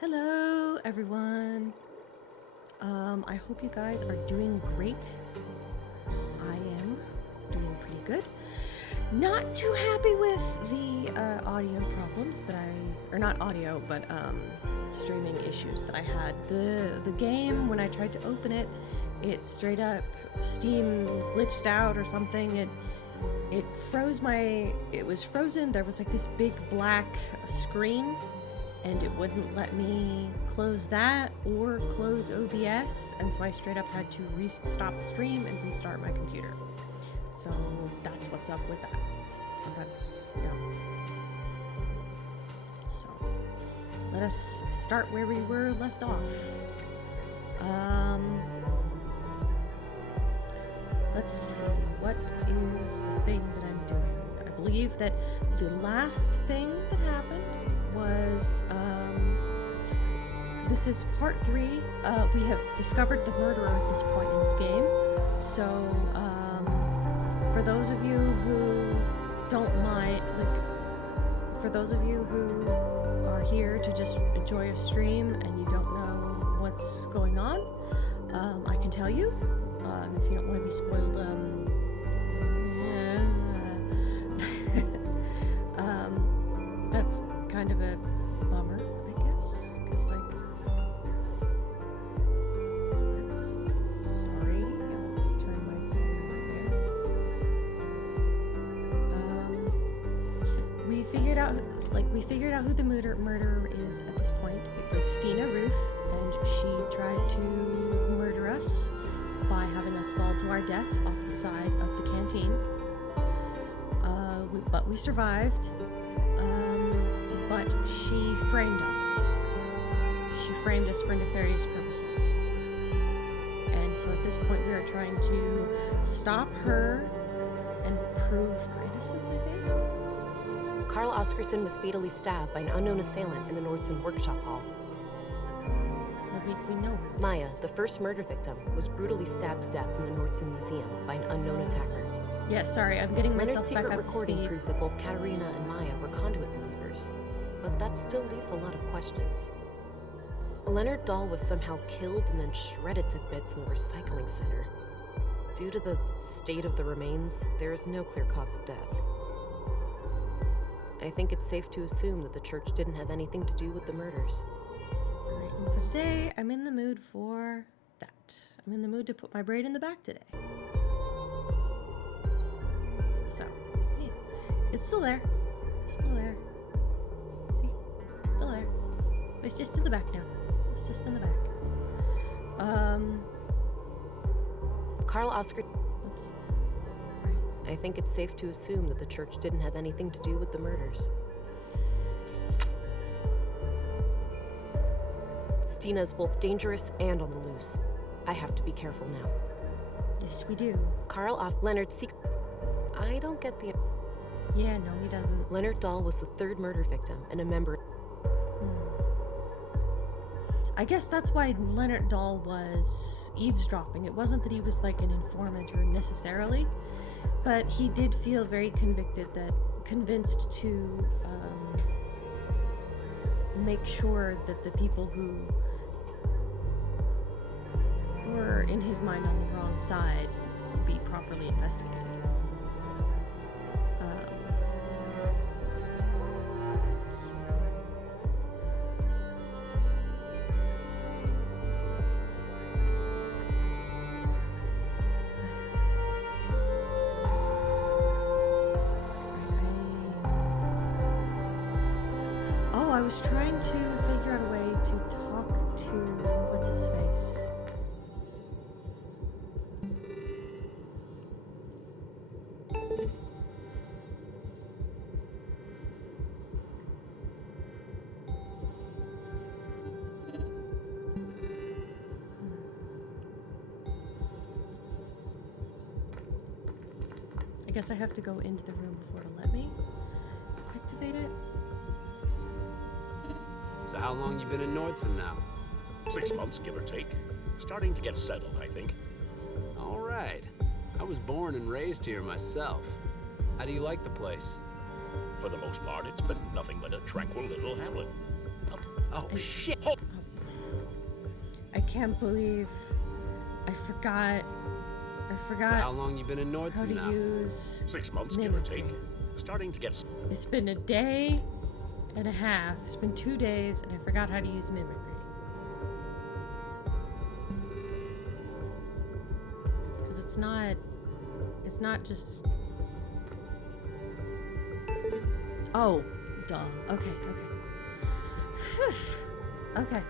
Hello, everyone. I hope you guys are doing great. I am doing pretty good. Not too happy with the audio problems that or not audio, but streaming issues that I had. The game, when I tried to open it, it straight up Steam glitched out or something. It froze it was frozen. There was like this big black screen, and it wouldn't let me close that or close OBS, and so I straight up had to stop the stream and restart my computer. So that's what's up with that. So that's, So let us start where we were left off. Let's see, what is the thing that I'm doing? I believe that the last thing that happened was, this is part 3. We have discovered the murderer at this point in this game. So, for those of you who don't mind, for those of you who are here to just enjoy a stream and you don't know what's going on, I can tell you. If you don't want to be spoiled, that's kind of a bummer, I guess, because sorry, I'll turn my phone over there. We figured out who the murderer is at this point. It was Stina Ruth, and she tried to murder us by having us fall to our death off the side of the canteen. But we survived. But she framed us. She framed us for nefarious purposes. And so at this point we are trying to stop her and prove her innocence, I think. Carl Oscarson was fatally stabbed by an unknown assailant in the Nordson workshop hall. We know. Maya, the first murder victim, was brutally stabbed to death in the Nordson Museum by an unknown attacker. Yeah, sorry, I'm getting myself back up to Leonard's secret recording speed. proved that both Katerina and Maya were conduit believers, but that still leaves a lot of questions. Leonard Dahl was somehow killed and then shredded to bits in the recycling center. Due to the state of the remains, there is no clear cause of death. I think it's safe to assume that the church didn't have anything to do with the murders. Alright, and for today, I'm in the mood for that. I'm in the mood to put my braid in the back today. So, yeah. It's still there. It's still there. See? Still there. But it's just in the back now. It's just in the back. Carl Oscar... Oops. Right. I think it's safe to assume that the church didn't have anything to do with the murders. Stina is both dangerous and on the loose. I have to be careful now. Yes, we do. Leonard Seek... I don't get the... Yeah, no, he doesn't. Leonard Dahl was the third murder victim and a member... I guess that's why Leonard Dahl was eavesdropping. It wasn't that he was like an informant or necessarily, but he did feel very convinced to make sure that the people who were in his mind on the wrong side be properly investigated. I was trying to figure out a way to talk to what's his face. I guess I have to go into the room before it'll let me activate it. So how long you been in Nordson now? 6 months, give or take. Starting to get settled, I think. All right. I was born and raised here myself. How do you like the place? For the most part, it's been nothing but a tranquil little hamlet. Oh, shit! Hold! I can't believe I forgot So how long you been in how Nordson to now? use 6 months, give or mimicry. take. Starting to get... It's been a day and a half. It's been 2 days and I forgot how to use mimicry. Because it's not just... Oh, duh. Okay. Phew. Okay.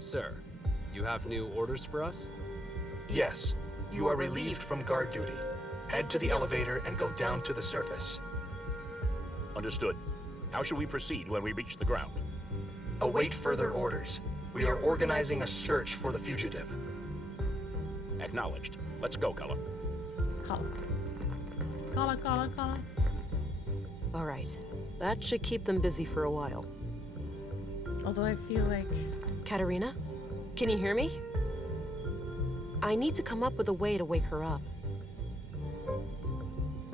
Sir, you have new orders for us? Yes, you are relieved from guard duty. Head to the elevator and go down to the surface. Understood. How should we proceed when we reach the ground? Await further orders. We are organizing a search for the fugitive. Acknowledged. Let's go, Cullen. Call. All right. That should keep them busy for a while. Although I feel like... Katerina? Can you hear me? I need to come up with a way to wake her up.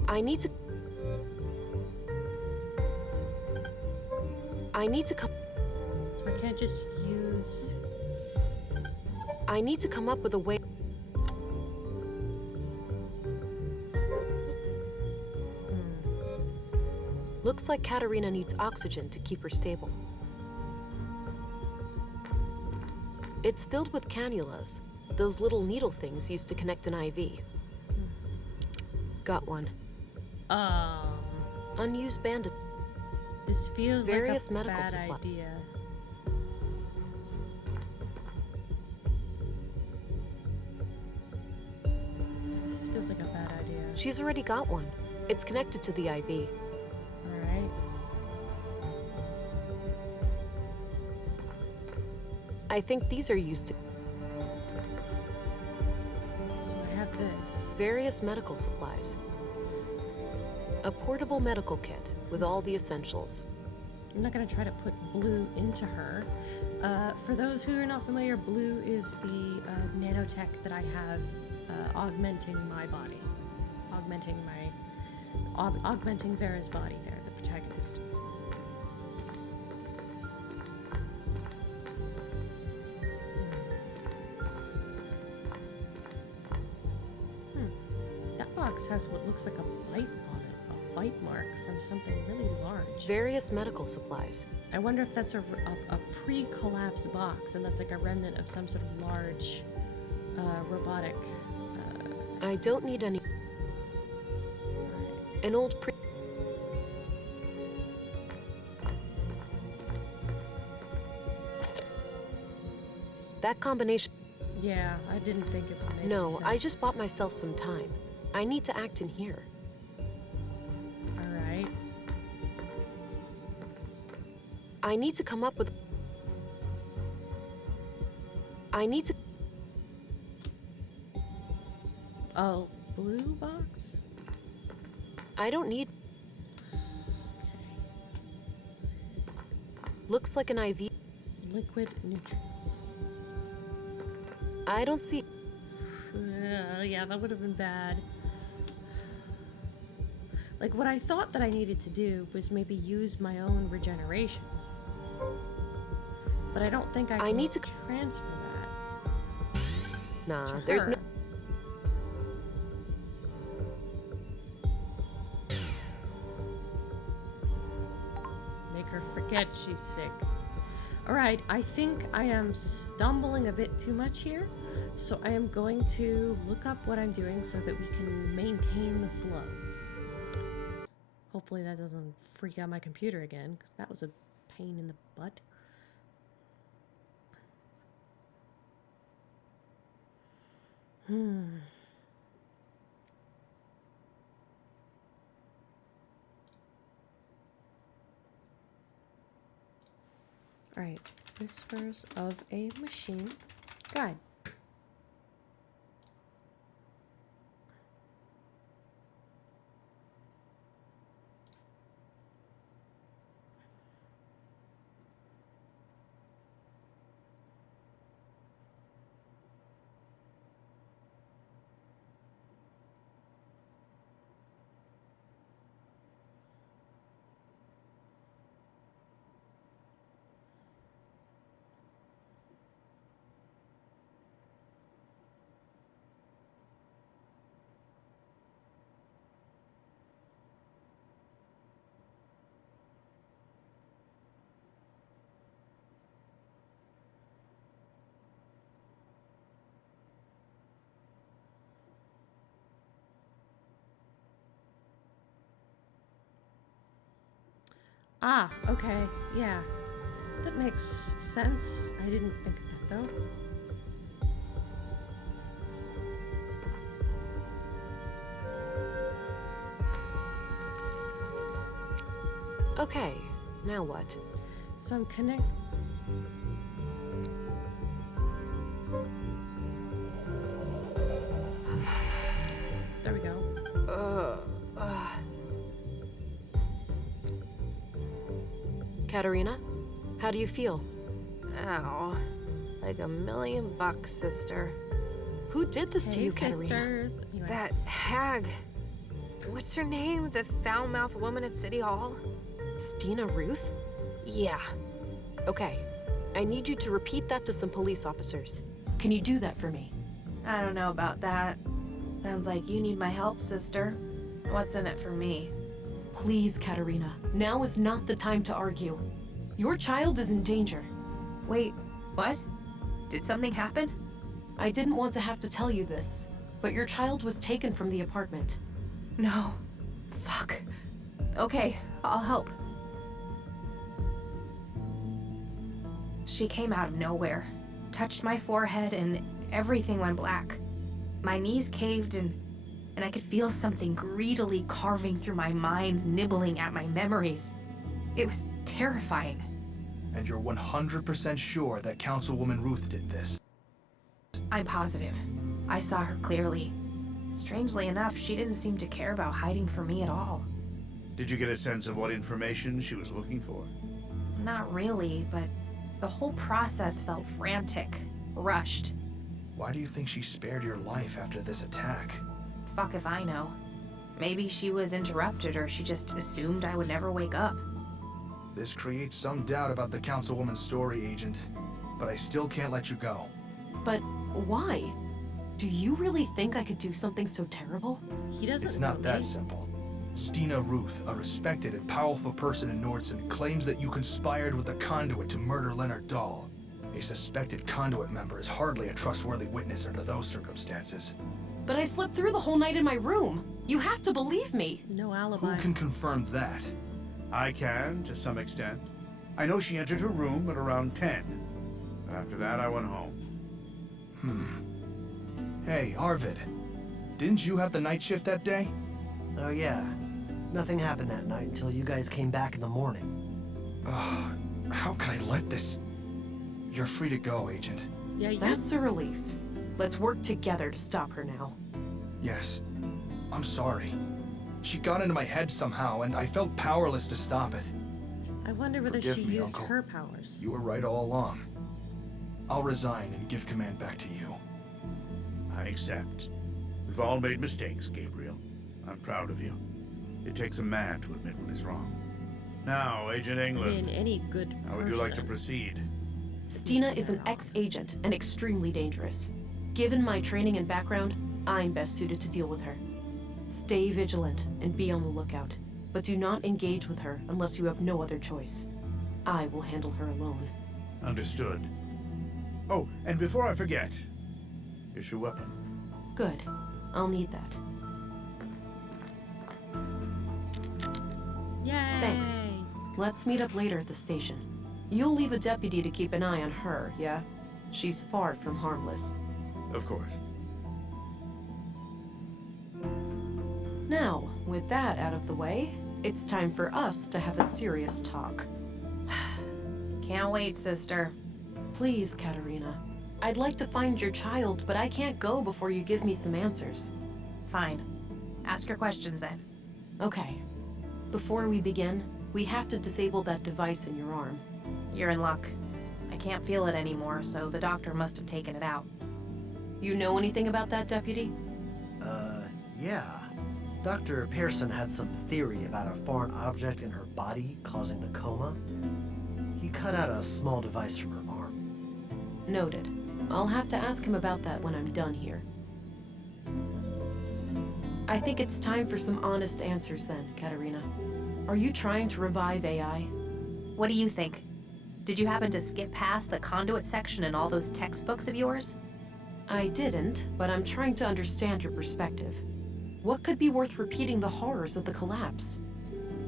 I need to come... So I can't just use... I need to come up with a way... Looks like Katerina needs oxygen to keep her stable. It's filled with cannulas, those little needle things used to connect an IV. Got one. Unused bandage. This feels Various like a medical bad supply- idea. This feels like a bad idea. She's already got one. It's connected to the IV. Alright. I think these are used to So I have this. various medical supplies. A portable medical kit with all the essentials. I'm not gonna try to put blue into her. For those who are not familiar, blue is the nanotech that I have augmenting my body. Augmenting Vera's body there, the protagonist. That box has what looks like a bite on it. A bite mark from something really large. Various medical supplies. I wonder if that's a pre-collapse box, and that's like a remnant of some sort of large robotic. I don't need any. An old pre. That combination. Yeah, I didn't think it would make No, sense. I just bought myself some time. I need to act in here. All right. I need to come up with. I need to. Oh, blue box. I don't need. Okay. Looks like an IV. Liquid nutrients. I don't see. Yeah, that would have been bad. Like, what I thought that I needed to do was maybe use my own regeneration. But I don't think I can need to- transfer that. Nah, to there's her. no. Make her forget she's sick. Alright, I think I am stumbling a bit too much here, so I am going to look up what I'm doing so that we can maintain the flow. Hopefully that doesn't freak out my computer again, because that was a pain in the butt. Alright, Whispers of a Machine Guide. Ah, okay. Yeah. That makes sense. I didn't think of that, though. Okay, now what? So I'm There we go. Katerina, how do you feel? Ow. Like $1,000,000, sister. Who did this to Hey, you, Katerina? sisters. Anyway. That hag. What's her name? The foul-mouthed woman at City Hall? Stina Ruth? Yeah. Okay, I need you to repeat that to some police officers. Can you do that for me? I don't know about that. Sounds like you need my help, sister. What's in it for me? Please, Katerina, now is not the time to argue. Your child is in danger. Wait, what? Did something happen? I didn't want to have to tell you this, but your child was taken from the apartment. No. Fuck. Okay, I'll help. She came out of nowhere, touched my forehead, and everything went black. My knees caved and I could feel something greedily carving through my mind, nibbling at my memories. It was terrifying. And you're 100% sure that Councilwoman Ruth did this? I'm positive. I saw her clearly. Strangely enough, she didn't seem to care about hiding from me at all. Did you get a sense of what information she was looking for? Not really, but the whole process felt frantic, rushed. Why do you think she spared your life after this attack? Fuck if I know. Maybe she was interrupted or she just assumed I would never wake up. This creates some doubt about the Councilwoman's story, Agent, but I still can't let you go. But why? Do you really think I could do something so terrible? He doesn't It's not know that me. simple. Stina Ruth, a respected and powerful person in Nordson, claims that you conspired with the Conduit to murder Leonard Dahl. A suspected Conduit member is hardly a trustworthy witness under those circumstances. But I slept through the whole night in my room. You have to believe me. No Who alibi. can confirm that? I can, to some extent. I know she entered her room at around 10. But after that, I went home. Hey, Arvid. Didn't you have the night shift that day? Oh yeah. Nothing happened that night until you guys came back in the morning. How could I let this... You're free to go, Agent. Yeah, you That's a relief. Let's work together to stop her now. Yes. I'm sorry. She got into my head somehow, and I felt powerless to stop it. I wonder whether Forgive she me, used Uncle. her powers. You were right all along. I'll resign and give command back to you. I accept. We've all made mistakes, Gabriel. I'm proud of you. It takes a man to admit when he's wrong. Now, Agent I England, mean, any good how would you like to person. proceed? Stina is an ex-agent and extremely dangerous. Given my training and background, I'm best suited to deal with her. Stay vigilant and be on the lookout, but do not engage with her unless you have no other choice. I will handle her alone. Understood. Oh, and before I forget, here's your weapon. Good. I'll need that. Yay! Thanks. Let's meet up later at the station. You'll leave a deputy to keep an eye on her, yeah? She's far from harmless. Of course. Now, with that out of the way, it's time for us to have a serious talk. Can't wait, sister. Please, Katerina. I'd like to find your child, but I can't go before you give me some answers. Fine. Ask your questions then. Okay. Before we begin, we have to disable that device in your arm. You're in luck. I can't feel it anymore, so the doctor must have taken it out. You know anything about that, Deputy? Yeah. Dr. Pearson had some theory about a foreign object in her body causing the coma. He cut out a small device from her arm. Noted. I'll have to ask him about that when I'm done here. I think it's time for some honest answers then, Katerina. Are you trying to revive AI? What do you think? Did you happen to skip past the conduit section in all those textbooks of yours? I didn't, but I'm trying to understand your perspective. What could be worth repeating the horrors of the collapse?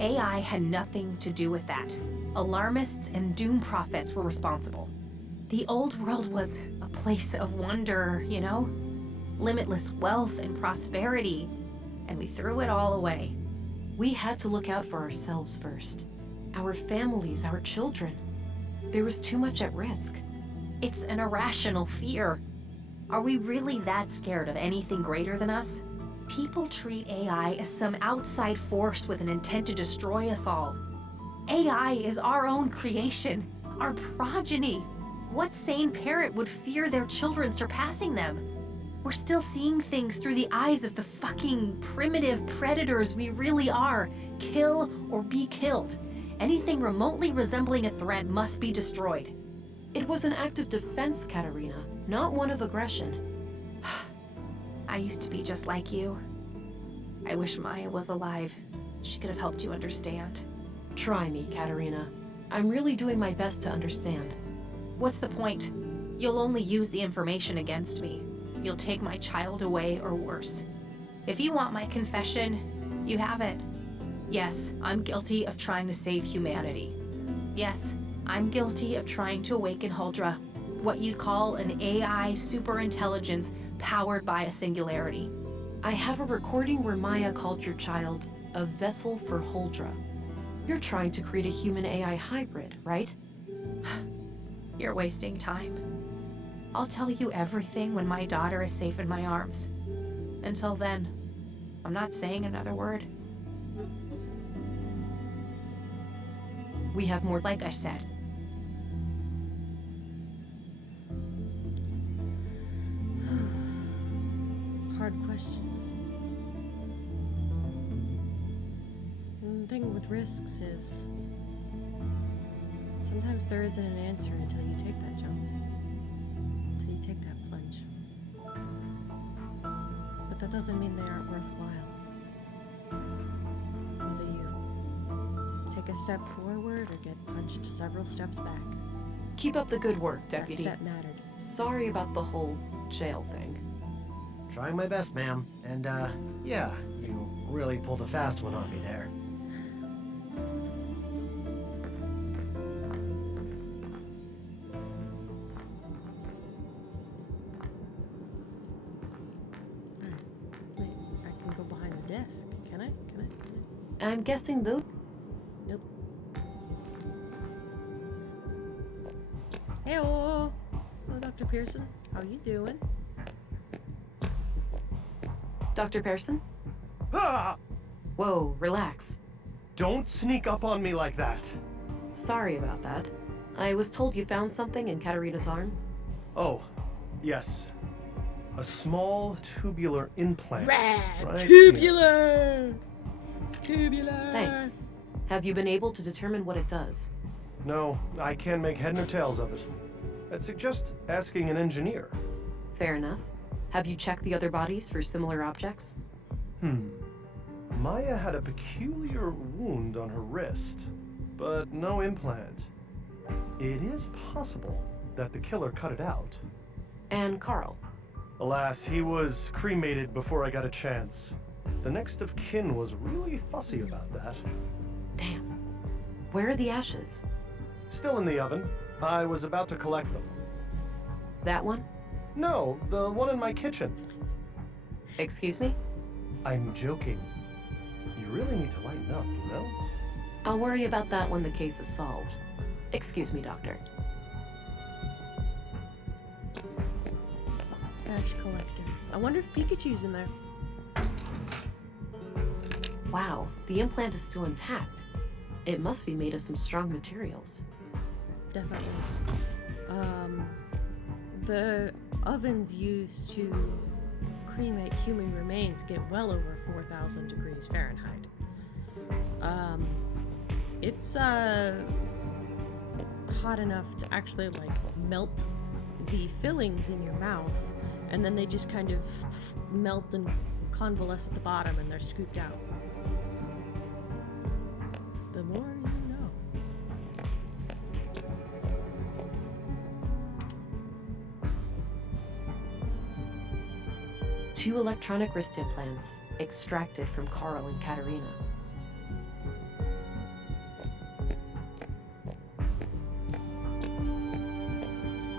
AI had nothing to do with that. Alarmists and doom prophets were responsible. The old world was a place of wonder, you know? Limitless wealth and prosperity, and we threw it all away. We had to look out for ourselves first. Our families, our children. There was too much at risk. It's an irrational fear. Are we really that scared of anything greater than us? People treat AI as some outside force with an intent to destroy us all. AI is our own creation, our progeny. What sane parent would fear their children surpassing them? We're still seeing things through the eyes of the fucking primitive predators we really are. Kill or be killed. Anything remotely resembling a threat must be destroyed. It was an act of defense, Katarina, not one of aggression. I used to be just like you. I wish Maya was alive. She could have helped you understand. Try me, Katarina. I'm really doing my best to understand. What's the point? You'll only use the information against me. You'll take my child away or worse. If you want my confession, you have it. Yes, I'm guilty of trying to save humanity. Yes, I'm guilty of trying to awaken Huldra, what you'd call an AI superintelligence powered by a singularity. I have a recording where Maya called your child a vessel for Huldra. You're trying to create a human-AI hybrid, right? You're wasting time. I'll tell you everything when my daughter is safe in my arms. Until then, I'm not saying another word. We have more. Like I said, Hard questions. And the thing with risks is sometimes there isn't an answer until you take that jump. Until you take that plunge. But that doesn't mean they aren't worthwhile. Whether you take a step forward or get punched several steps back. Keep up the good work, Deputy. That step mattered. Sorry about the whole jail thing. Trying my best, ma'am. And, yeah, you really pulled a fast one on me there. Wait, I can go behind the desk. Can I? I'm guessing though. Nope. Hey-oh! Hello, Dr. Pearson. How you doing? Dr. Pearson? Ah! Whoa, relax. Don't sneak up on me like that. Sorry about that. I was told you found something in Katarina's arm. Oh, yes. A small tubular implant. right Tubular! Tubular! Thanks. Have you been able to determine what it does? here. No, I can't make head nor tails of it. I'd suggest asking an engineer. Fair enough. Have you checked the other bodies for similar objects? Maya had a peculiar wound on her wrist, but no implant. It is possible that the killer cut it out. And Carl? Alas, he was cremated before I got a chance. The next of kin was really fussy about that. Damn. Where are the ashes? Still in the oven. I was about to collect them. That one? No, the one in my kitchen. Excuse me? I'm joking. You really need to lighten up, you know? I'll worry about that when the case is solved. Excuse me, Doctor. Ash collector. I wonder if Pikachu's in there. Wow, the implant is still intact. It must be made of some strong materials. Definitely. The ovens used to cremate human remains get well over 4,000 degrees Fahrenheit. It's hot enough to actually like melt the fillings in your mouth, and then they just kind of melt and convalesce at the bottom, and they're scooped out. The more you know. 2 electronic wrist implants extracted from Carl and Katarina.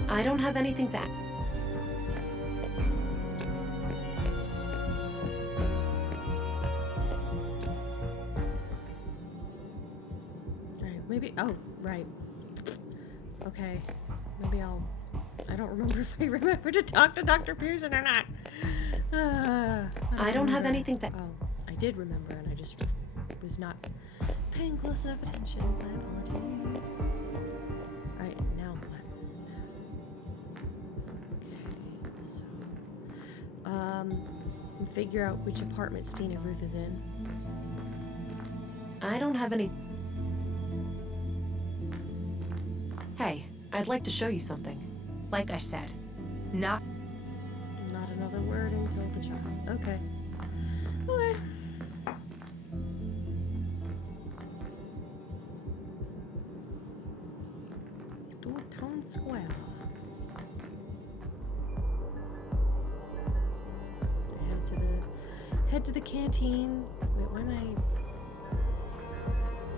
I don't have anything to add. Right, maybe. Oh, right. Okay. Maybe I'll. I don't remember if I remember to talk to Dr. Pearson or not. I don't have remember. anything to. Oh, I did remember, and I just was not paying close enough attention. My apologies. Alright, now what? Okay, so. Figure out which apartment Stina Ruth is in. I don't have any. Hey, I'd like to show you something. Like I said, not. Not another word until the child. Okay. Okay. Town Square. Head to the canteen. Wait, why am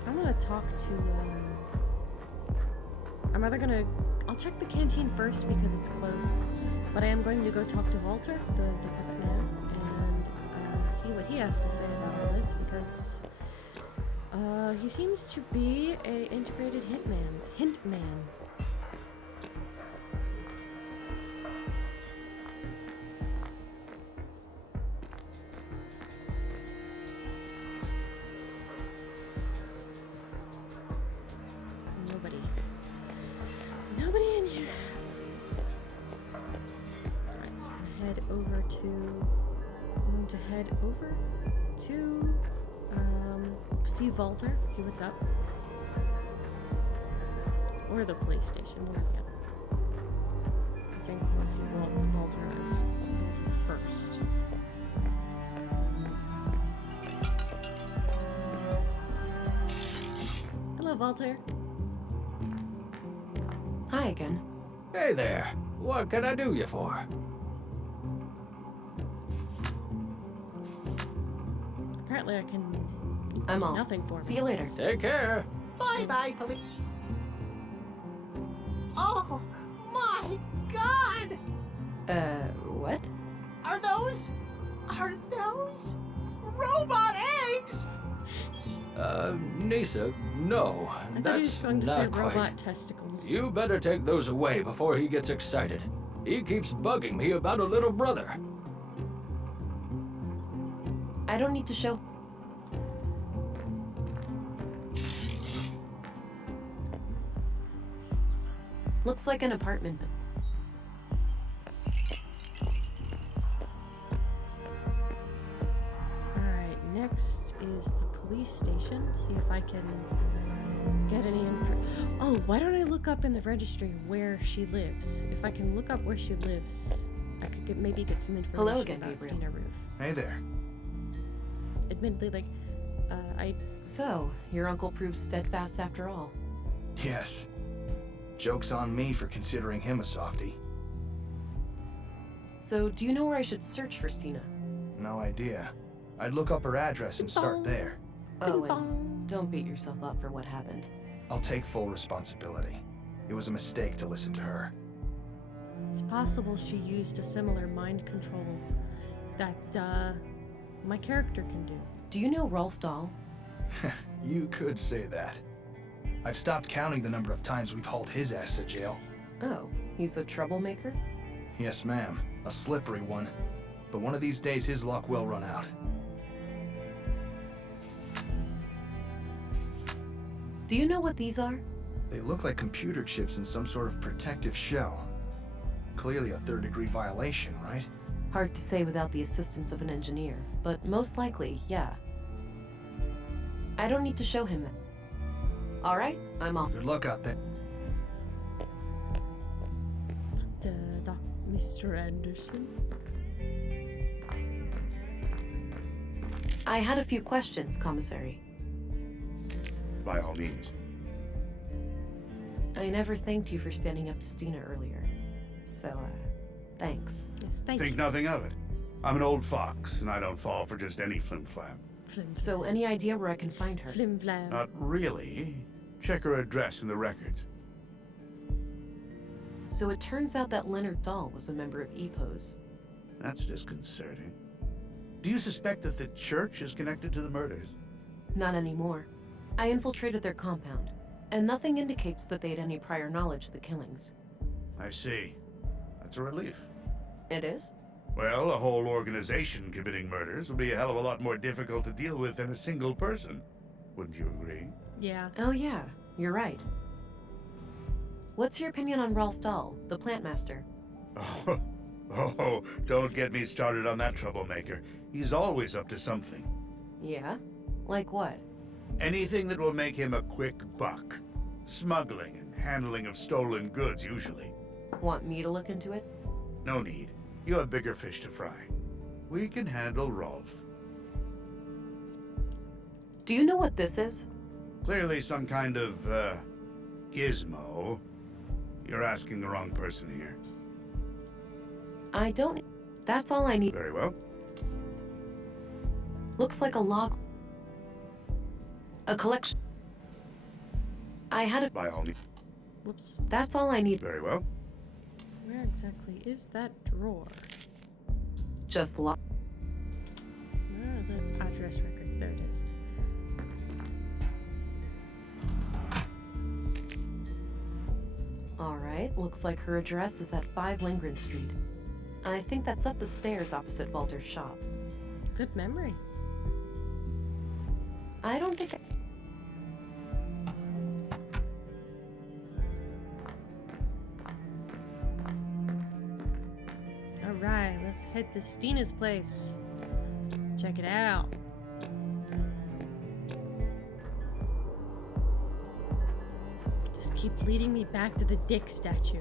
I'm gonna talk to I'll check the canteen first because it's close. But I am going to go talk to Walter, the puppet man, and see what he has to say about all this because he seems to be a integrated hint man. Nobody in here. Alright, so I'm going to head over to see Walter, see what's up. Or the police station, one or the other. I think we'll see Walter first. Hello, Walter. Hi again. Hey there. What can I do you for? Apparently I can I'm off. nothing for me. See you later. Take care. Bye-bye, police. Oh, my God! What? Are those robot eggs? Nisa, no. I thought he was That's going to say not quite. robot testicles. You better take those away before he gets excited. He keeps bugging me about a little brother. I don't need to show. Looks like an apartment. Alright, next is the police station. See if I can get any info. Oh, why don't I look up in the registry where she lives? If I can look up where she lives, I could maybe get some information Hello again, about Gabriel. Stina Ruth. Hey there. Admittedly, So, your uncle proved steadfast after all. Yes. Joke's on me for considering him a softie. So, do you know where I should search for Stina? No idea. I'd look up her address and start there. Oh, Bing bong. and don't beat yourself up for what happened. I'll take full responsibility. It was a mistake to listen to her. It's possible she used a similar mind control that my character can do. Do you know Rolf Dahl? You could say that. I've stopped counting the number of times we've hauled his ass to jail. Oh, he's a troublemaker? Yes, ma'am. A slippery one. But one of these days his luck will run out. Do you know what these are? They look like computer chips in some sort of protective shell. Clearly a third-degree violation, right? Hard to say without the assistance of an engineer, but most likely, yeah. I don't need to show him that. Alright, I'm off. Good luck out there. Mr. Anderson. I had a few questions, Commissary. By all means. I never thanked you for standing up to Stina earlier. So, thanks. Yes, thank Think you. nothing of it. I'm an old fox, and I don't fall for just any flim-flam. So, any idea where I can find her? Flim flam. Not really. Check her address in the records. So it turns out that Leonard Dahl was a member of EPOS. That's disconcerting. Do you suspect that the church is connected to the murders? Not anymore. I infiltrated their compound, and nothing indicates that they had any prior knowledge of the killings. I see. That's a relief. It is? Well, a whole organization committing murders would be a hell of a lot more difficult to deal with than a single person. Wouldn't you agree? Yeah. Oh yeah, you're right. What's your opinion on Rolf Dahl, the plant master? Oh, don't get me started on that troublemaker. He's always up to something. Yeah? Like what? Anything that will make him a quick buck. Smuggling and handling of stolen goods, usually. Want me to look into it? No need. You have bigger fish to fry. We can handle Rolf. Do you know what this is? Clearly some kind of, gizmo. You're asking the wrong person here. I don't... That's all I need. Very well. Looks like a log... A collection... I had it... By all means. Whoops. That's all I need. Very well. Where exactly is that drawer? Just log... Where is it? Address records. There it is. Alright, looks like her address is at 5 Lindgren Street. I think that's up the stairs opposite Walter's shop. Good memory. I don't think Alright, let's head to Stina's place. Check it out. Just keep leading me back to the dick statue.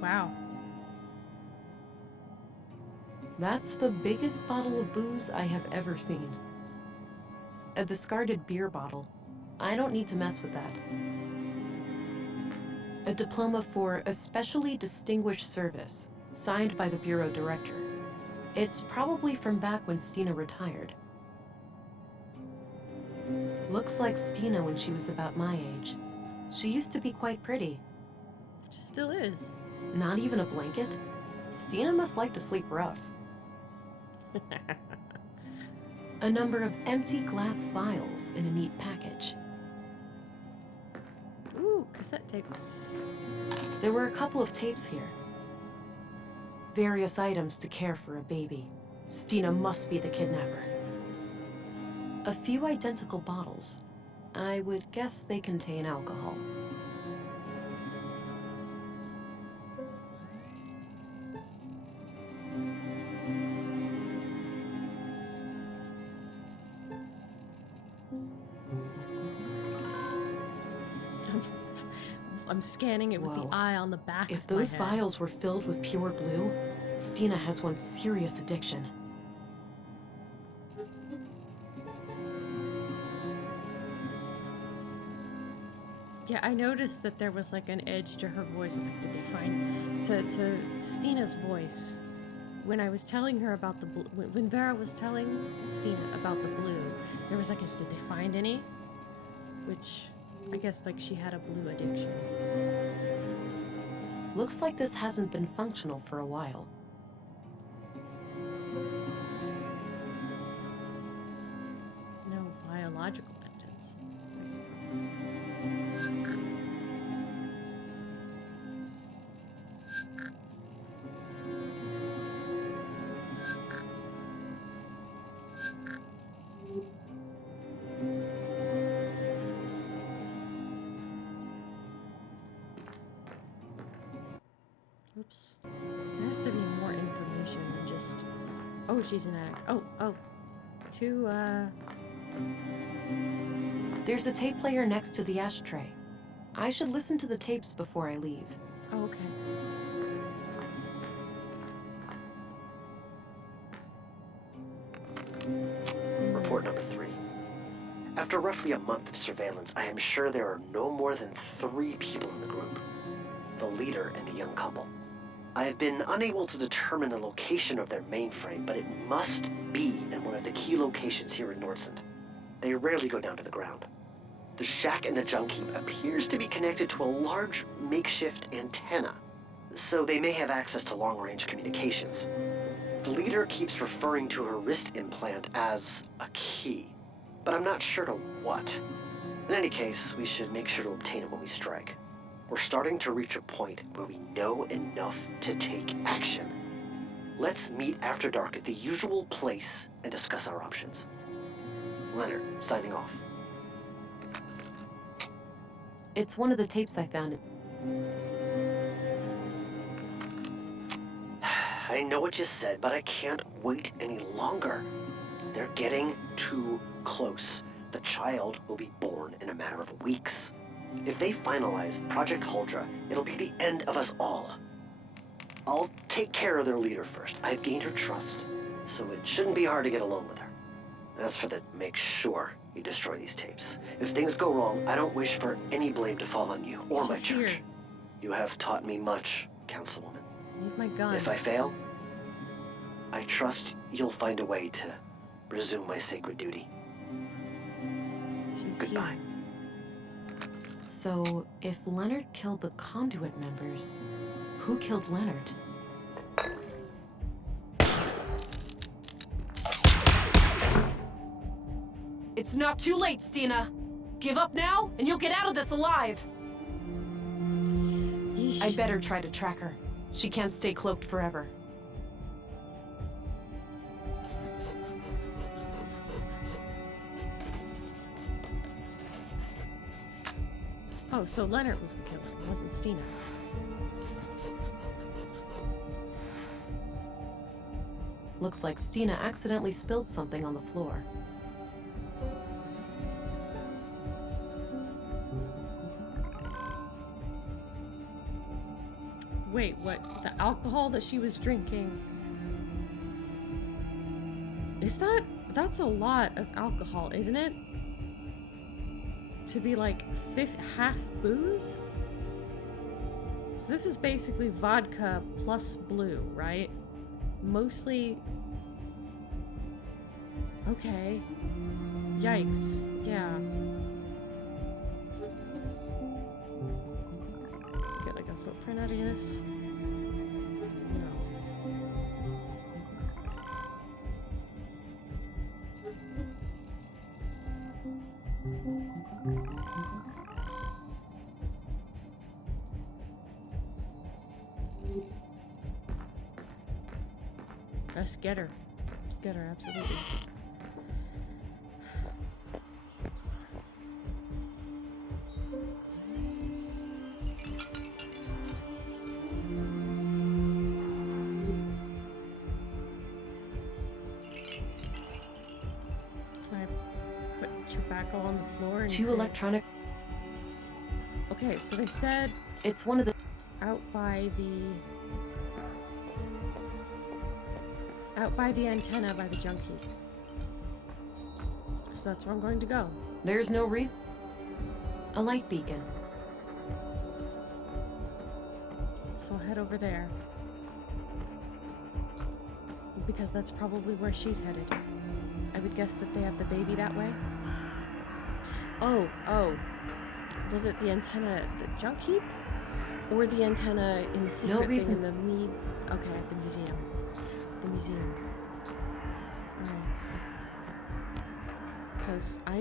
Wow. That's the biggest bottle of booze I have ever seen. A discarded beer bottle. I don't need to mess with that. A diploma for especially distinguished service, signed by the bureau director. It's probably from back when Stina retired. Looks like Stina when she was about my age. She used to be quite pretty. She still is. Not even a blanket? Stina must like to sleep rough. A number of empty glass vials in a neat package. Ooh, cassette tapes. There were a couple of tapes here. Various items to care for a baby. Stina must be the kidnapper. A few identical bottles. I would guess they contain alcohol. I'm scanning it with Whoa. the eye on the back If of my those head. vials were filled with pure blue, Stina has one serious addiction. Yeah, I noticed that there was like an edge to her voice. I was like, did they find to Stina's voice when I was telling her about the blue, when Vera was telling Stina about the blue, there was like a, did they find any? Which I guess like she had a blue addiction. Looks like this hasn't been functional for a while. No biological evidence, I suppose. Oops. There has to be more information than just, oh, she's an addict. Oh. There's a tape player next to the ashtray. I should listen to the tapes before I leave. Oh, okay. Report number 3. After roughly a month of surveillance, I am sure there are no more than 3 people in the group. The leader and the young couple. I have been unable to determine the location of their mainframe, but it must be in one of the key locations here in Nordsund. They rarely go down to the ground. The shack in the junk heap appears to be connected to a large makeshift antenna, so they may have access to long-range communications. The leader keeps referring to her wrist implant as a key, but I'm not sure to what. In any case, we should make sure to obtain it when we strike. We're starting to reach a point where we know enough to take action. Let's meet after dark at the usual place and discuss our options. Leonard, signing off. It's one of the tapes I found. I know what you said, but I can't wait any longer. They're getting too close. The child will be born in a matter of weeks. If they finalize Project Huldra, it'll be the end of us all. I'll take care of their leader first. I've gained her trust, so it shouldn't be hard to get along with her. As for make sure you destroy these tapes. If things go wrong, I don't wish for any blame to fall on you or my church. Here. You have taught me much, Councilwoman. Need my gun. If I fail, I trust you'll find a way to resume my sacred duty. She's Goodbye. here. So, if Leonard killed the Conduit members, who killed Leonard? It's not too late, Stina. Give up now, and you'll get out of this alive. Yeesh. I'd better try to track her. She can't stay cloaked forever. Oh, so Leonard was the killer. It wasn't Stina. Looks like Stina accidentally spilled something on the floor. Wait, what? The alcohol that she was drinking? Is that's a lot of alcohol, isn't it? To be like half booze? So this is basically vodka plus blue, right? Mostly. Okay. Yikes. Yeah. Get like a footprint out of this? No. Let's get her. Let's get her, absolutely. Can I put tobacco on the floor? And Two electronic... Okay, so they said It's one of the... out by the antenna by the junk heap. So that's where I'm going to go. There's no reason... A light beacon. So I'll head over there. Because that's probably where she's headed. I would guess that they have the baby that way. Oh. Was it the antenna at the junk heap? Or the antenna in the secret thing reason. in the Okay, at the museum. The museum. Alright. Because I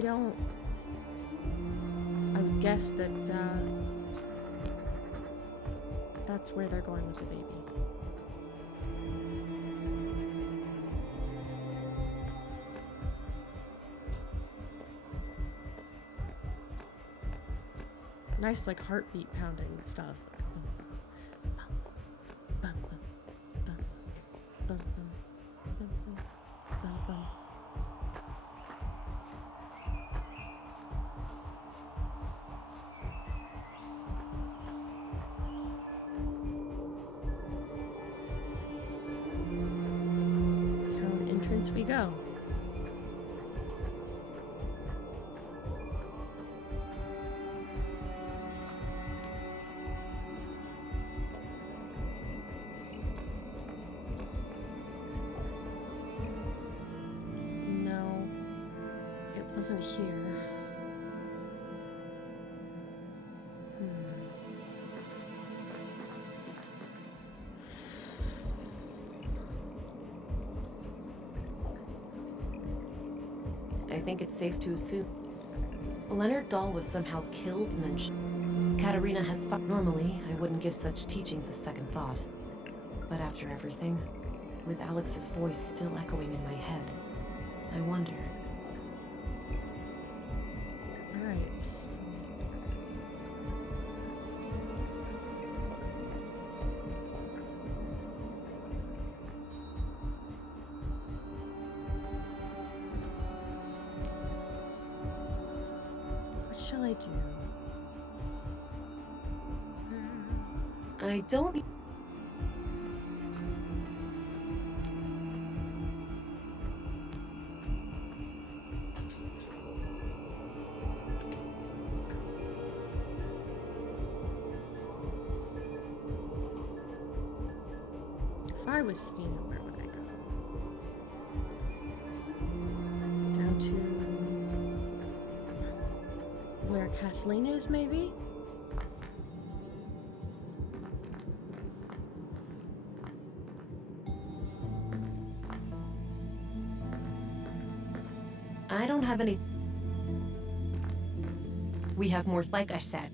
would guess that, that's where they're going with the baby. Nice, like, heartbeat pounding stuff. Bum, bum, bum, bum, bum, bum, bum, bum, bum. Town entrance we go. Wasn't here. I think it's safe to assume Leonard Dahl was somehow killed and then Katerina has normally, I wouldn't give such teachings a second thought. But after everything, with Alex's voice still echoing in my head, I wonder. Alright. What shall I do? I don't. If I was Stina, where would I go? Down to where Kathleen is, maybe? I don't have any. We have more. Like I said,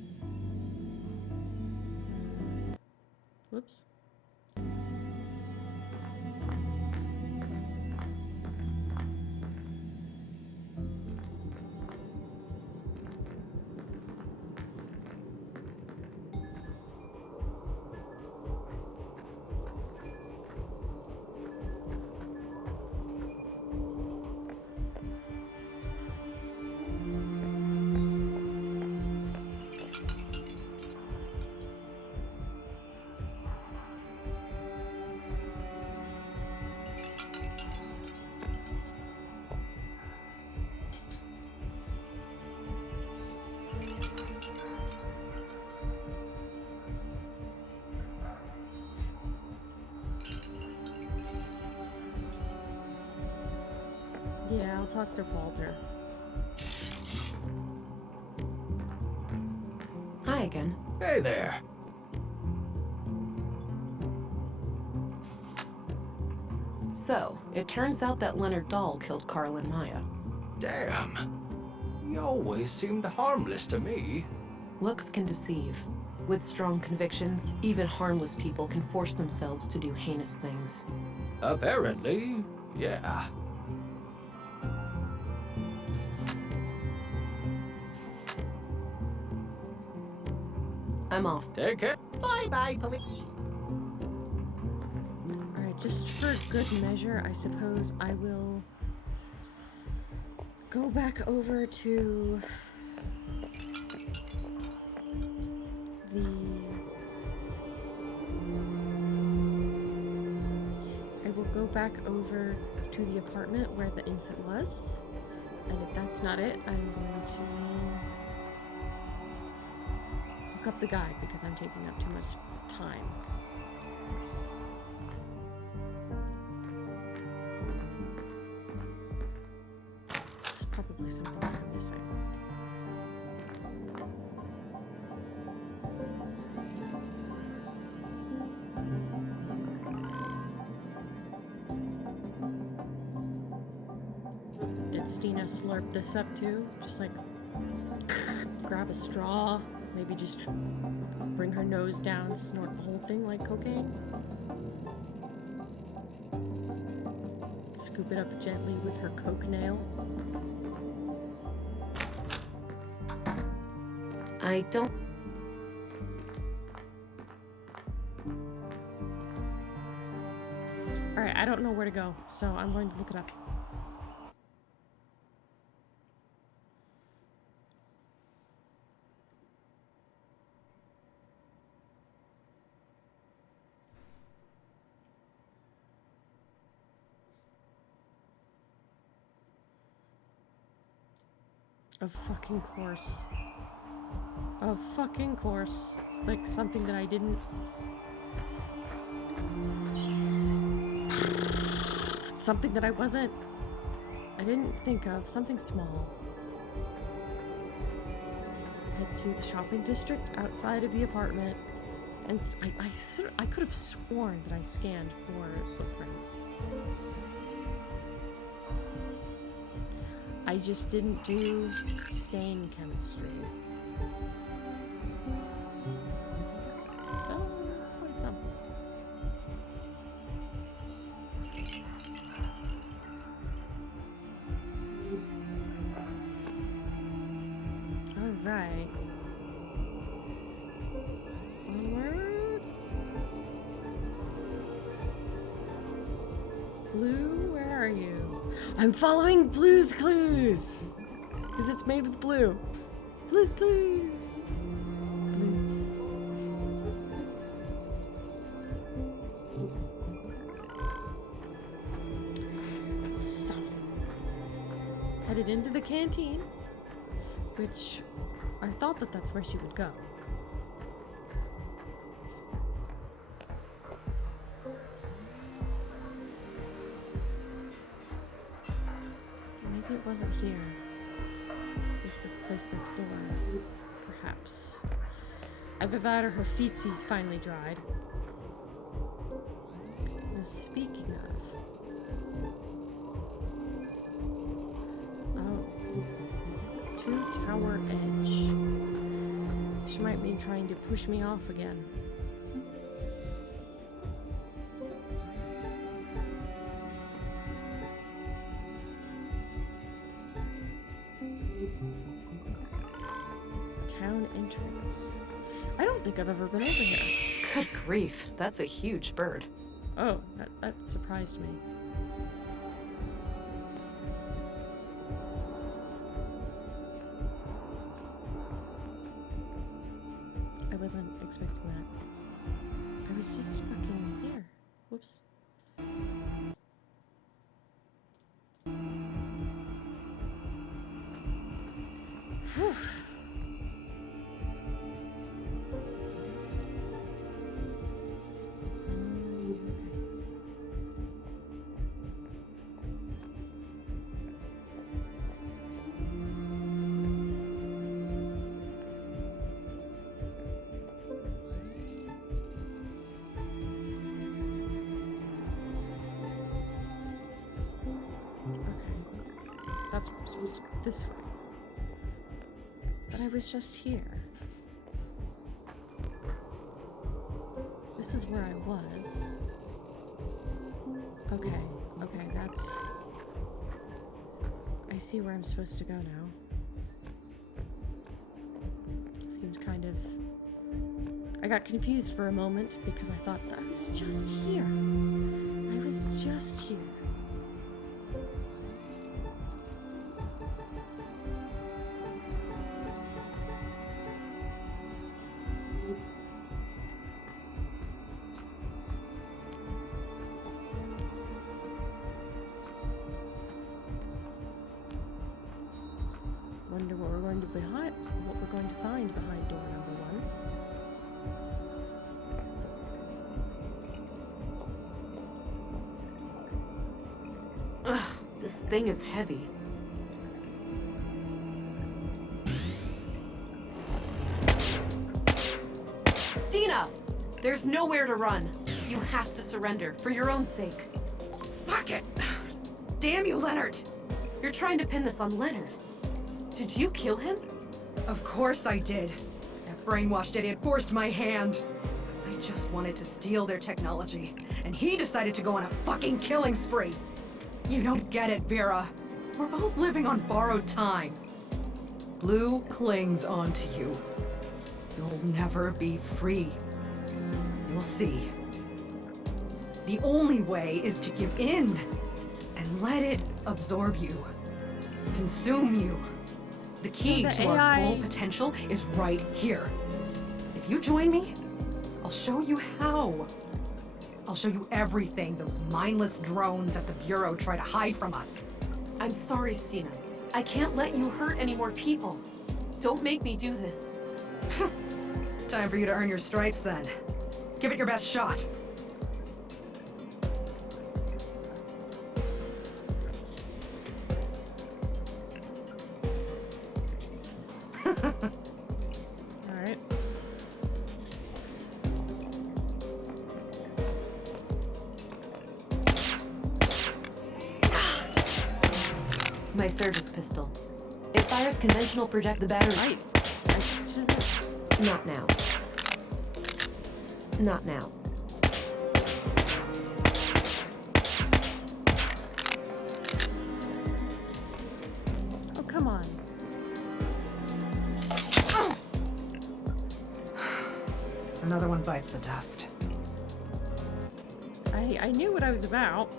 Whoops. Yeah, I'll talk to Walter. Hi again. Hey there. So, it turns out that Leonard Dahl killed Carl and Maya. Damn. You always seemed harmless to me. Looks can deceive. With strong convictions, even harmless people can force themselves to do heinous things. Apparently, yeah. I'm off. Take care. Bye-bye, police. Alright, just for good measure, I suppose I will go back over to the... I will go back over to the apartment where the infant was, and if that's not it, I'm going to look up the guide because I'm taking up too much time. There's probably something I'm missing. Did Stina slurp this up too? Just like grab a straw, maybe just bring her nose down, snort the whole thing like cocaine? Scoop it up gently with her coke nail? I don't. Alright, I don't know where to go, so I'm going to look it up. Of fucking course. Of fucking course. It's like something that I didn't... Something that I didn't think of. Something small. head to the shopping district outside of the apartment. And I could have sworn that I scanned for footprints. I just didn't do stain chemistry. So, it's quite something. Alright. Onward. Blue, where are you? I'm following Blue's clues! Because it's made with blue. Blue's clues! So, headed into the canteen, which I thought that that's where she would go. Maybe it wasn't here. It was the place next door. Perhaps. Either that or her feetsies finally dried. Now, speaking of... Oh. 2 Tower Edge. She might be trying to push me off again. Town entrance. I don't think I've ever been over here. Good grief, that's a huge bird. Oh, that surprised me. I wasn't expecting that. I was just fucking here. Whoops. Whew. That's where I'm supposed to go. This way. But I was just here. This is where I was. Okay, that's... I see where I'm supposed to go now. Seems kind of... I got confused for a moment because I thought that I was just here. I was just here. Wonder what we're going to find behind door number 1. Ugh, this thing is heavy. Stina! There's nowhere to run. You have to surrender, for your own sake. Fuck it! Damn you, Leonard! You're trying to pin this on Leonard. Did you kill him? Of course I did. That brainwashed idiot forced my hand. I just wanted to steal their technology, and he decided to go on a fucking killing spree. You don't get it, Vera. We're both living on borrowed time. Blue clings onto you. You'll never be free. You'll see. The only way is to give in and let it absorb you, consume you. The key to our full potential is right here. If you join me, I'll show you how. I'll show you everything those mindless drones at the Bureau try to hide from us. I'm sorry, Stina. I can't let you hurt any more people. Don't make me do this. Time for you to earn your stripes, then. Give it your best shot. service pistol. It fires conventional project the battery. Right. Not now. Not now. Oh, come on. Another one bites the dust. I knew what I was about.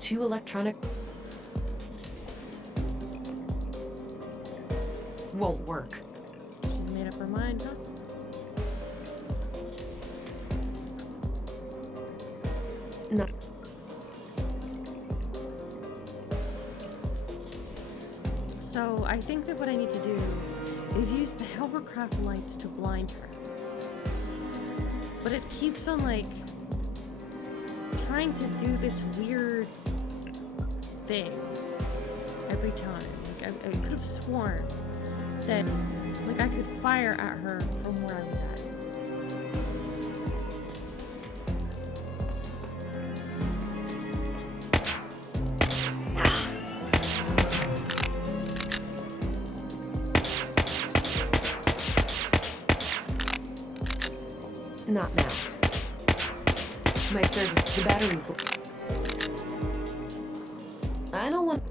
Two electronic... won't work. She made up her mind, huh? No. So I think that what I need to do is use the hovercraft lights to blind her. But it keeps on, like, trying to do this weird thing every time. Like, I could have sworn that, like, I could fire at her from where I was at. Not now. My service, the battery's... I don't want...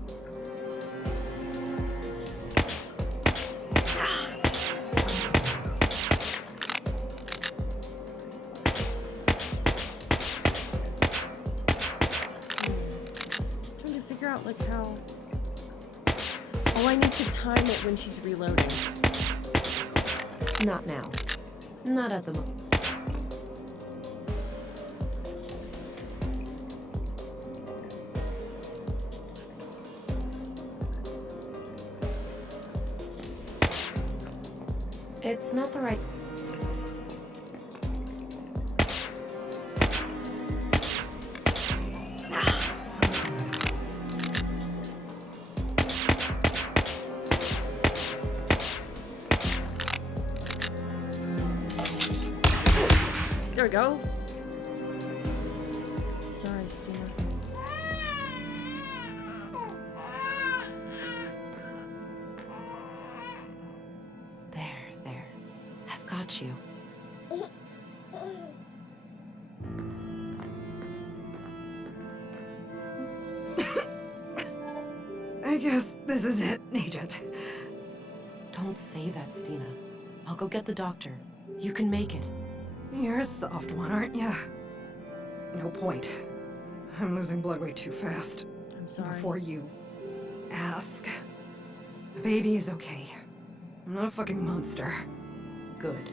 Trying to figure out, like, how... Oh, I need to time it when she's reloading. Not now. Not at the moment. It's not the right... There we go. Sorry, Stina. There. I've got you. I guess this is it, Agent. Don't say that, Stina. I'll go get the doctor. You can make it. You're a soft one, aren't you? No point. I'm losing blood way too fast. I'm sorry. Before you ask. The baby is okay. I'm not a fucking monster. Good.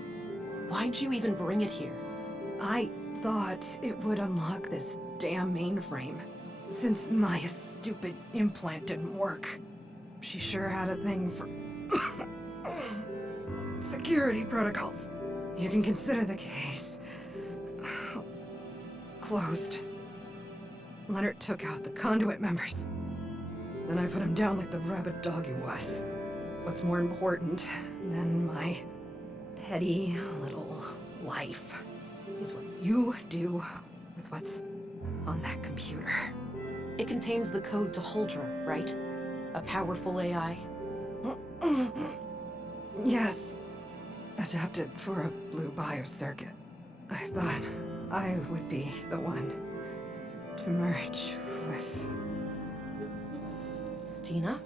Why'd you even bring it here? I thought it would unlock this damn mainframe. Since my stupid implant didn't work. She sure had a thing for security protocols. You can consider the case closed. Leonard took out the conduit members. Then I put him down like the rabid dog he was. What's more important than my petty little life is what you do with what's on that computer. It contains the code to Huldra, right? A powerful AI? Yes. Adapted for a blue biocircuit. I thought I would be the one to merge with... Stina?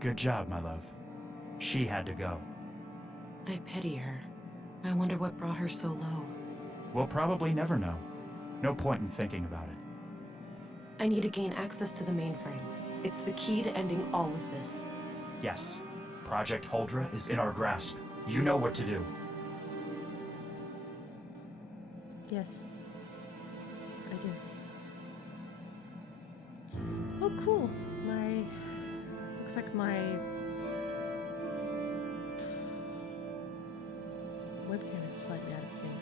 Good job, my love. She had to go. I pity her. I wonder what brought her so low. We'll probably never know. No point in thinking about it. I need to gain access to the mainframe. It's the key to ending all of this. Yes. Project Huldra is in our grasp. You know what to do. Yes. I do. Oh, cool. Looks like my webcam is slightly out of sync.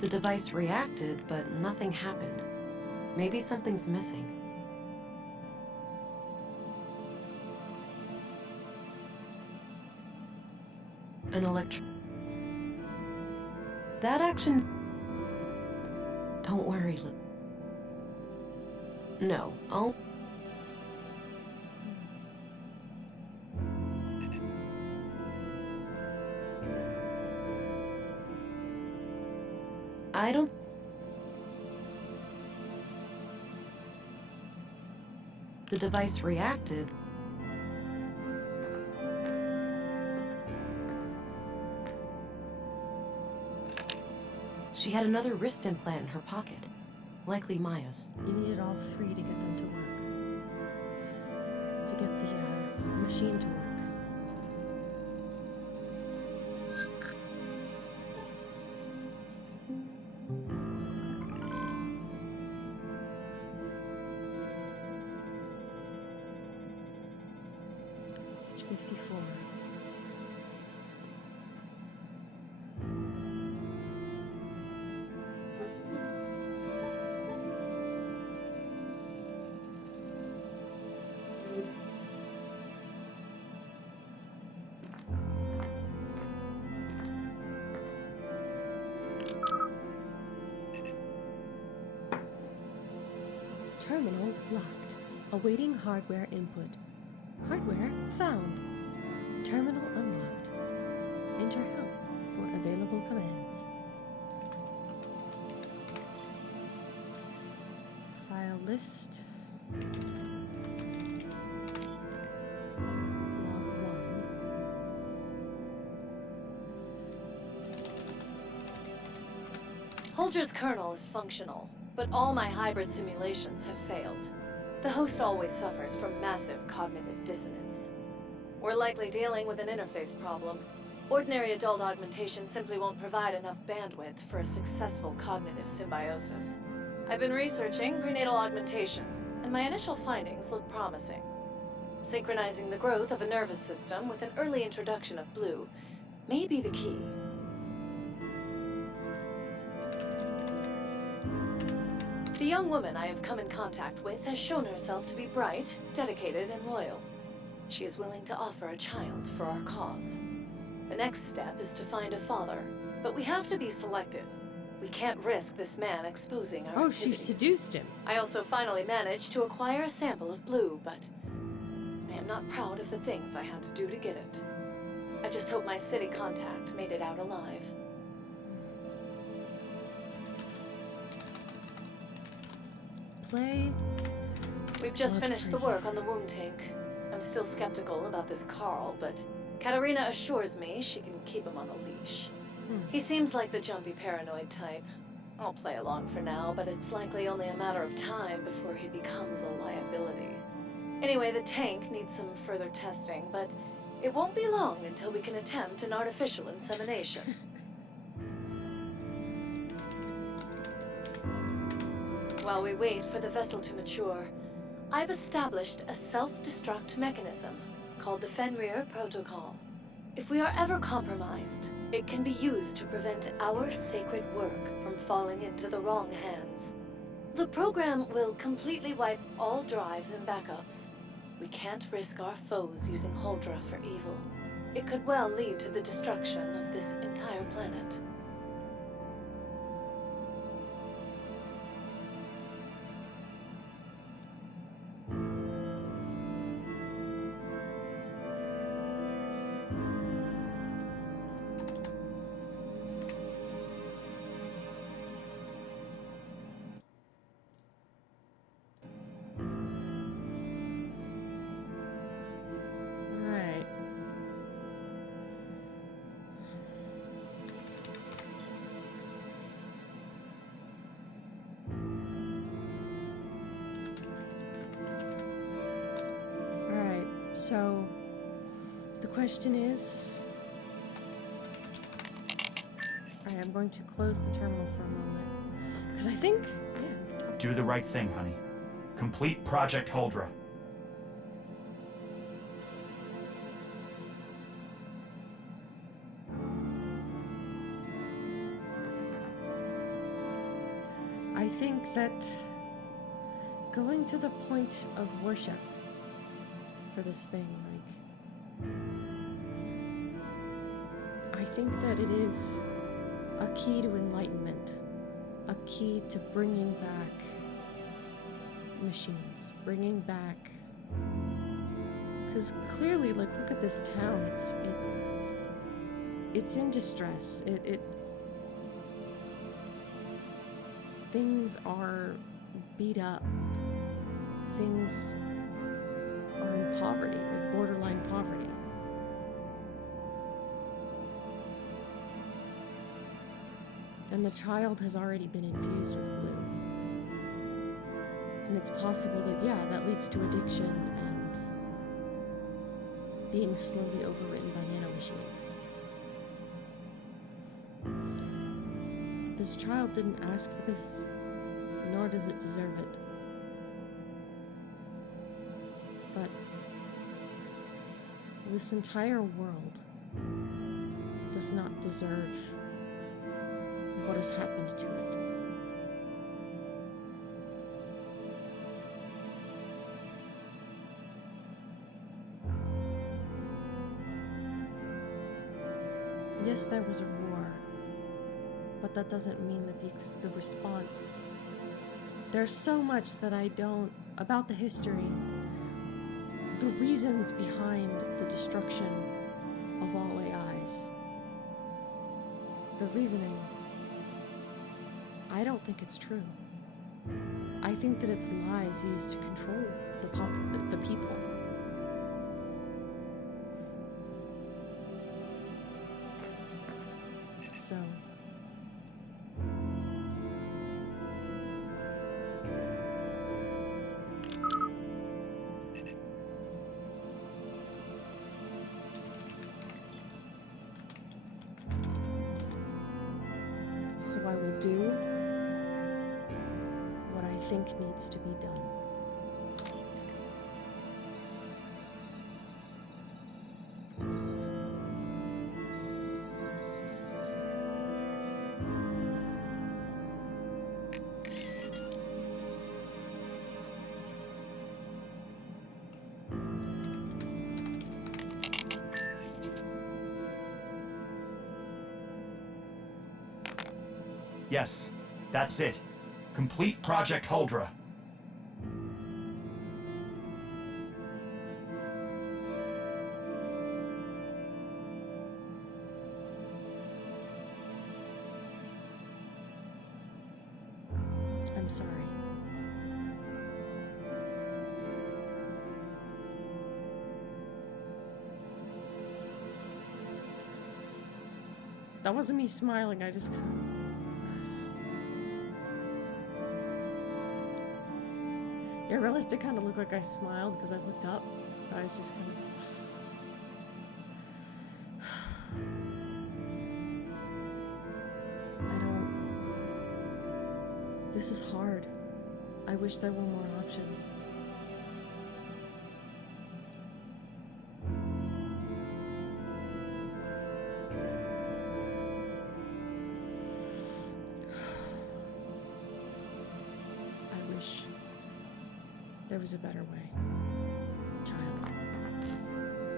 The device reacted, but nothing happened. Maybe something's missing. An That action... Don't worry, No, I'll... I don't... The device reacted. She had another wrist implant in her pocket. Likely Maya's. You needed all three to get them to work. To get the machine to work. Page 54. Terminal locked. Awaiting hardware input. Hardware found. Terminal unlocked. Enter help for available commands. File list. Log 1. Holdra's kernel is functional, but all my hybrid simulations have failed. The host always suffers from massive cognitive dissonance. We're likely dealing with an interface problem. Ordinary adult augmentation simply won't provide enough bandwidth for a successful cognitive symbiosis. I've been researching prenatal augmentation, and my initial findings look promising. Synchronizing the growth of a nervous system with an early introduction of blue may be the key. The young woman I have come in contact with has shown herself to be bright, dedicated, and loyal. She is willing to offer a child for our cause. The next step is to find a father, but we have to be selective. We can't risk this man exposing our activities. She seduced him. I also finally managed to acquire a sample of blue, but I am not proud of the things I had to do to get it. I just hope my city contact made it out alive. Play. We've just finished the work on the womb tank. I'm still skeptical about this Carl, but Katarina assures me she can keep him on a leash. He seems like the jumpy paranoid type. I'll play along for now, but it's likely only a matter of time before he becomes a liability. Anyway, the tank needs some further testing, but it won't be long until we can attempt an artificial insemination. While we wait for the vessel to mature, I've established a self-destruct mechanism called the Fenrir Protocol. If we are ever compromised, it can be used to prevent our sacred work from falling into the wrong hands. The program will completely wipe all drives and backups. We can't risk our foes using Holdra for evil. It could well lead to the destruction of this entire planet. So, the question is... Alright, I'm going to close the terminal for a moment. Because I think... Yeah, we can talk. Do the right thing, honey. Complete Project Huldra. I think that going to the point of worship for this thing, like, I think that it is a key to enlightenment, a key to bringing back machines, bringing back, because clearly, like, look at this town, it's in distress, things are beat up. Things are in poverty, like borderline poverty. And the child has already been infused with blue. And it's possible that, yeah, that leads to addiction and being slowly overwritten by nanomachines. This child didn't ask for this, nor does it deserve it. But this entire world does not deserve what has happened to it. Yes, there was a war, but that doesn't mean that the response... There's so much that I don't... about the history, the reasons behind the destruction of all AIs. The reasoning. I don't think it's true. I think that it's lies used to control the people. So... So I will do what I think needs to be done. Yes, that's it. Complete Project Huldra. I'm sorry. That wasn't me smiling, I just kind of... I realized it kind of looked like I smiled because I looked up. I was just kind of this. I don't... This is hard. I wish there were more options. I wish there was a better way, child.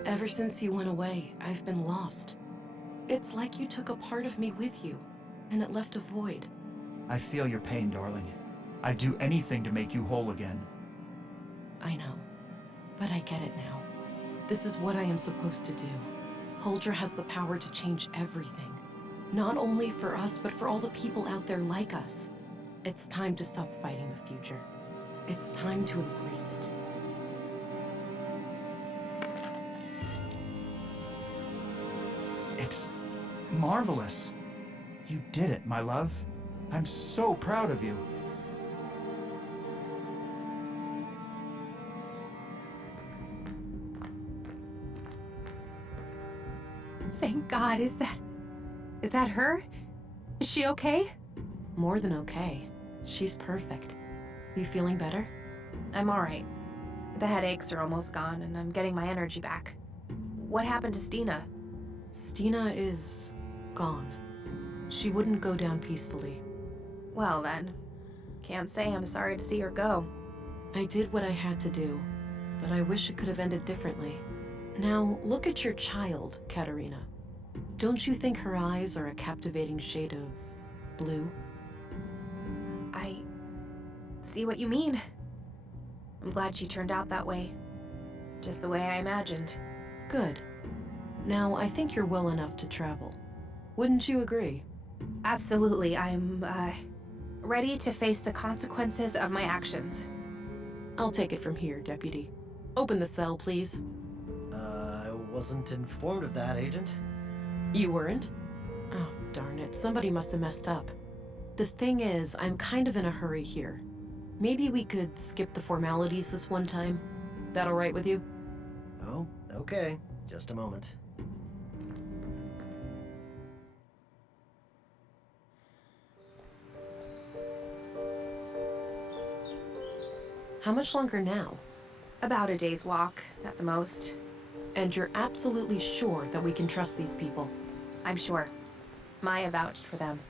Ever since you went away, I've been lost. It's like you took a part of me with you, and it left a void. I feel your pain, darling. I'd do anything to make you whole again. I know, but I get it now. This is what I am supposed to do. Huldra has the power to change everything. Not only for us, but for all the people out there like us. It's time to stop fighting the future. It's time to embrace it. It's marvelous. You did it, my love. I'm so proud of you. Thank God. Is that her? Is she okay? More than okay. She's perfect. You feeling better? I'm alright. The headaches are almost gone, and I'm getting my energy back. What happened to Stina? Stina is gone. She wouldn't go down peacefully. Well then, can't say I'm sorry to see her go. I did what I had to do, but I wish it could have ended differently. Now, look at your child, Katerina. Don't you think her eyes are a captivating shade of blue? I see what you mean. I'm glad she turned out that way. Just the way I imagined. Good. Now, I think you're well enough to travel. Wouldn't you agree? Absolutely. I'm, ready to face the consequences of my actions. I'll take it from here, Deputy. Open the cell, please. I wasn't informed of that, Agent. You weren't? Oh, darn it. Somebody must have messed up. The thing is, I'm kind of in a hurry here. Maybe we could skip the formalities this one time. That all right with you? Oh, okay. Just a moment. How much longer now? About a day's walk, at the most. And you're absolutely sure that we can trust these people? I'm sure. Maya vouched for them.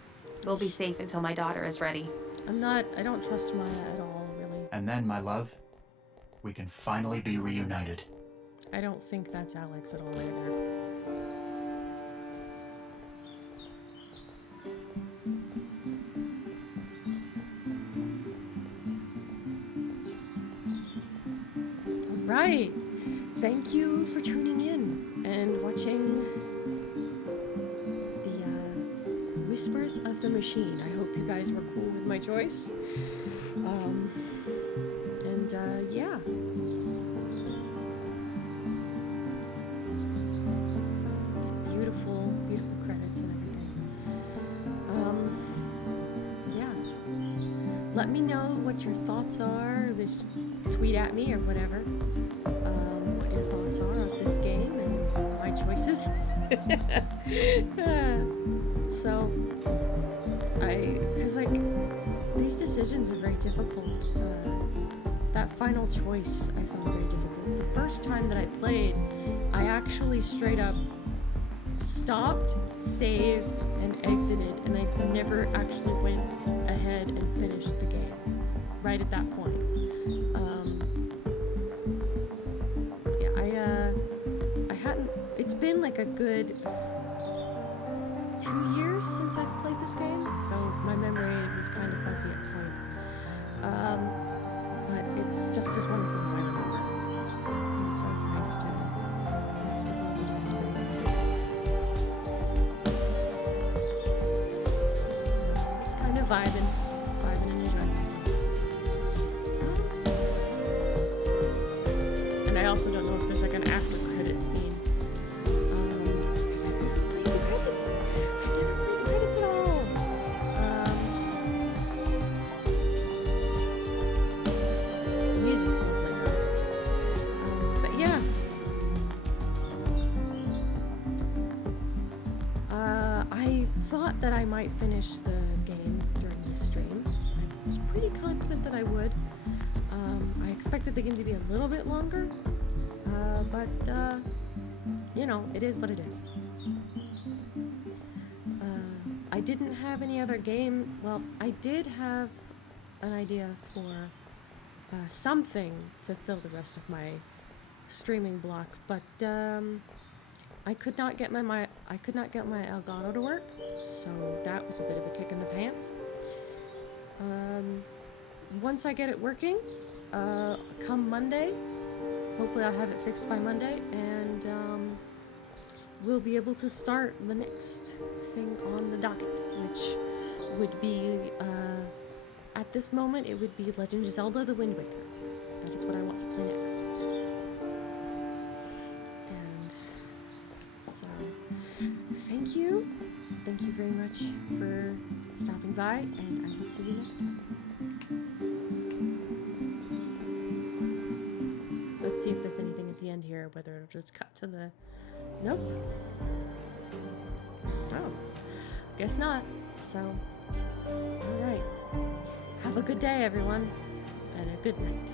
We'll be safe until my daughter is ready. I don't trust Maya at all, really. And then, my love, we can finally be reunited. I don't think that's Alex at all either. Right. Thank you for tuning in and watching the Whispers of the Machine. I hope you guys were cool with my choice. Yeah. It's beautiful, beautiful credits and everything. Yeah. Let me know what your thoughts are. Just tweet at me or whatever. What your thoughts are of this game and my choices. So, because like, these decisions are very difficult. That final choice I found very difficult. The first time that I played, I actually straight up stopped, saved, and exited, and I never actually went ahead and finished the game. Right at that point. I hadn't. It's been like a good 2 years since I've played this game, so my memory is kind of fuzzy at points. But it's just as wonderful as I remember, and so it's nice to be able to experience this. Just kind of vibing and enjoying myself. And I also don't know if there's like an after credit scene. Because I've never played the credits. I've never played the credits at all. The music's lovely though. But yeah. I thought that I might finish the game during this stream. I was pretty confident that I would. I expected the game to be a little bit longer, but you know, it is what it is. I didn't have any other game. Well, I did have an idea for something to fill the rest of my streaming block, but I could not get my Elgato to work, so that was a bit of a kick in the pants. Once I get it working, come Monday, hopefully I'll have it fixed by Monday, and we'll be able to start the next thing on the docket, which would be, at this moment, it would be Legend of Zelda: The Wind Waker. That is what I want to play next. And so, thank you very much for stopping by, and I will see you next time. Let's see if there's anything at the end here, whether it'll just cut to the... Nope. Oh, guess not. So, alright. Have a good day, everyone, and a good night.